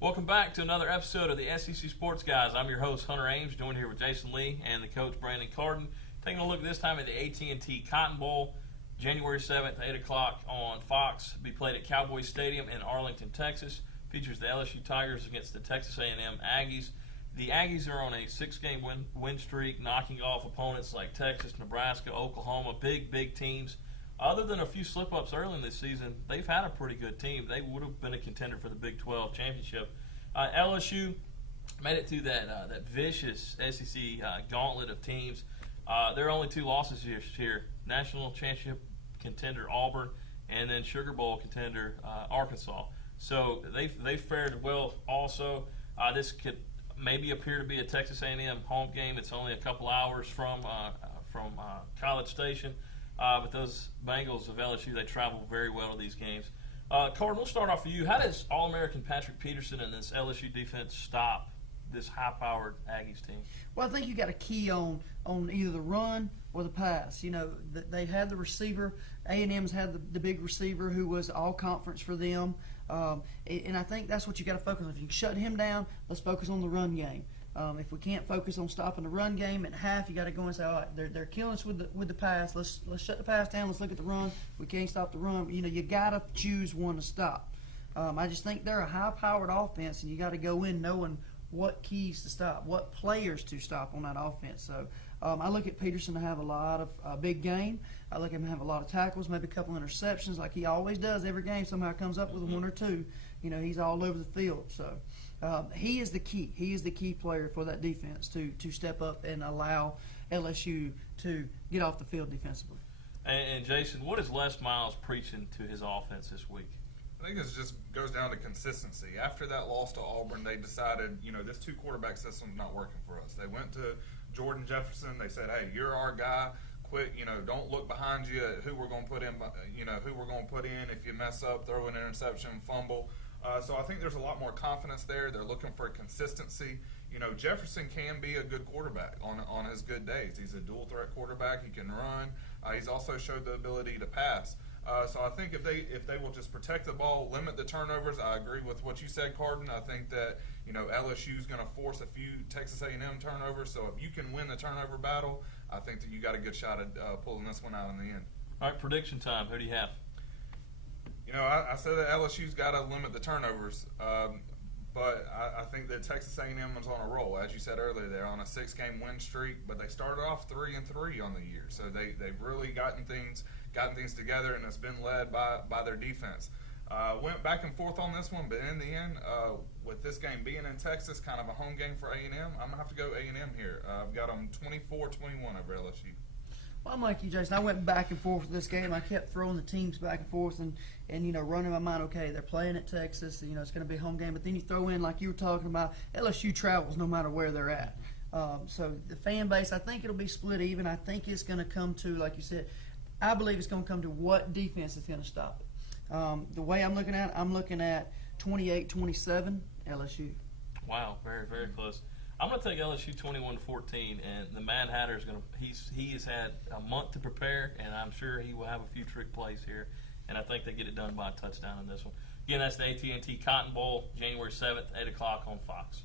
Welcome back to another episode of the SEC Sports Guys. I'm your host, Hunter Ames, joined here with Jason Lee and the coach, Brandon Carden. Taking a look this time at the AT&T Cotton Bowl, January 7th, 8 o'clock on Fox. Be played at Cowboy Stadium in Arlington, Texas. Features the LSU Tigers against the Texas A&M Aggies. The Aggies are on a 6-game win streak, knocking off opponents like Texas, Nebraska, Oklahoma, big teams. Other than a few slip-ups early in this season, they've had a pretty good team. They would have been a contender for the Big 12 championship. LSU made it through that vicious SEC gauntlet of teams. There are only two losses here: national championship contender Auburn, and then Sugar Bowl contender Arkansas. So they fared well. Also, this could maybe appear to be a Texas A&M home game. It's only a couple hours from College Station. But those Bengals of LSU, they travel very well to these games. Carden, we'll start off for you. How does All-American Patrick Peterson and this LSU defense stop this high-powered Aggies team? Well, I think you got a key on either the run or the pass. You know, they had the receiver. A&M's had the big receiver who was all-conference for them. And I think that's what you got to focus on. If you can shut him down, let's focus on the run game. If we can't focus on stopping the run game at half, you got to go and say, all right, they're killing us with the pass. Let's shut the pass down. Let's look at the run. We can't stop the run. You know, you got to choose one to stop. I just think they're a high-powered offense, and you got to go in knowing what keys to stop, what players to stop on that offense. So I look at Peterson to have a lot of big game. I look at him to have a lot of tackles, maybe a couple interceptions, like he always does. Every game somehow comes up with one or two. You know, he's all over the field. So he is the key. He is the key player for that defense to step up and allow LSU to get off the field defensively. And Jason, what is Les Miles preaching to his offense this week? I think it just goes down to consistency. After that loss to Auburn, they decided, this two-quarterback system's not working for us. They went to Jordan Jefferson. They said, hey, you're our guy. Quit, don't look behind you at who we're going to put in, who we're going to put in. If you mess up, throw an interception, fumble. So I think there's a lot more confidence there. They're looking for consistency. Jefferson can be a good quarterback on his good days. He's a dual-threat quarterback. He can run. He's also showed the ability to pass. So I think if they will just protect the ball, limit the turnovers, I agree with what you said, Carden. I think that LSU is going to force a few Texas A&M turnovers. So if you can win the turnover battle, I think that you got a good shot at pulling this one out in the end. All right, prediction time. Who do you have? I said that LSU's got to limit the turnovers, but I think that Texas A&M is on a roll. As you said earlier, they're on a 6-game win streak, but they started off 3-3 on the year, so they've really gotten things together, and it's been led by their defense. Went back and forth on this one, but in the end, with this game being in Texas, kind of a home game for A&M, I'm going to have to go A&M here. I've got them 24-21 over LSU. Well, I'm like you, Jason. I went back and forth with this game. I kept throwing the teams back and forth and running my mind, okay, they're playing at Texas. It's going to be a home game. But then you throw in, like you were talking about, LSU travels no matter where they're at. So the fan base, I think it'll be split even. I think it's going to come to, like you said, I believe it's going to come to what defense is going to stop it. The way I'm looking at 28-27 LSU. Wow, very, very close. I'm going to take LSU 21-14, and the Mad Hatter is going to. He has had a month to prepare, and I'm sure he will have a few trick plays here, and I think they get it done by a touchdown in this one. Again, that's the AT&T Cotton Bowl, January 7th, 8 o'clock on Fox.